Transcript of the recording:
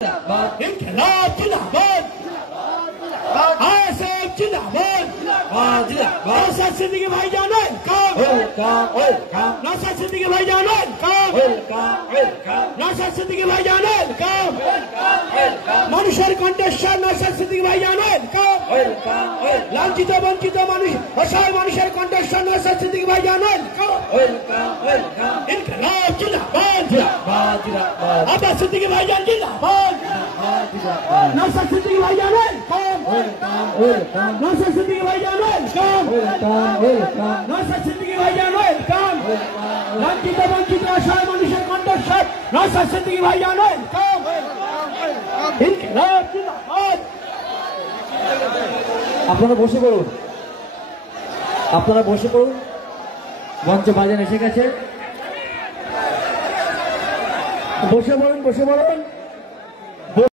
इनकलाब जिंदाबाद, आसफ जिंदाबाद, नौशाद सिद्दीकी भाईजान नौशाद सिद्दीकी भाईजान नौशाद सिद्दीकी भाईजान মানুষের কণ্ঠস্বর নওশাদ সিদ্দিকী ভাইজান লাঞ্ছিত বঞ্চিত মানুষ অসহায় মানুষের কণ্ঠস্বর নওশাদ সিদ্দিকী ভাইজান ইনকলাব জিন্দাবাদ আব্বাস সিদ্দিকী ভাইজান জিন্দাবাদ নওশাদ সিদ্দিকী ভাইজান নওশাদ সিদ্দিকী ভাইজান নওশাদ সিদ্দিকী ভাইজান লাঞ্ছিত বঞ্চিত অসহায় মানুষের কণ্ঠস্বর নওশাদ সিদ্দিকী ভাইজান আপনারা বসে পড়ুন, আপনারা বসে পড়ুন। মঞ্চ বাজান এসে গেছে, বসে পড়ুন, বসে পড়ুন।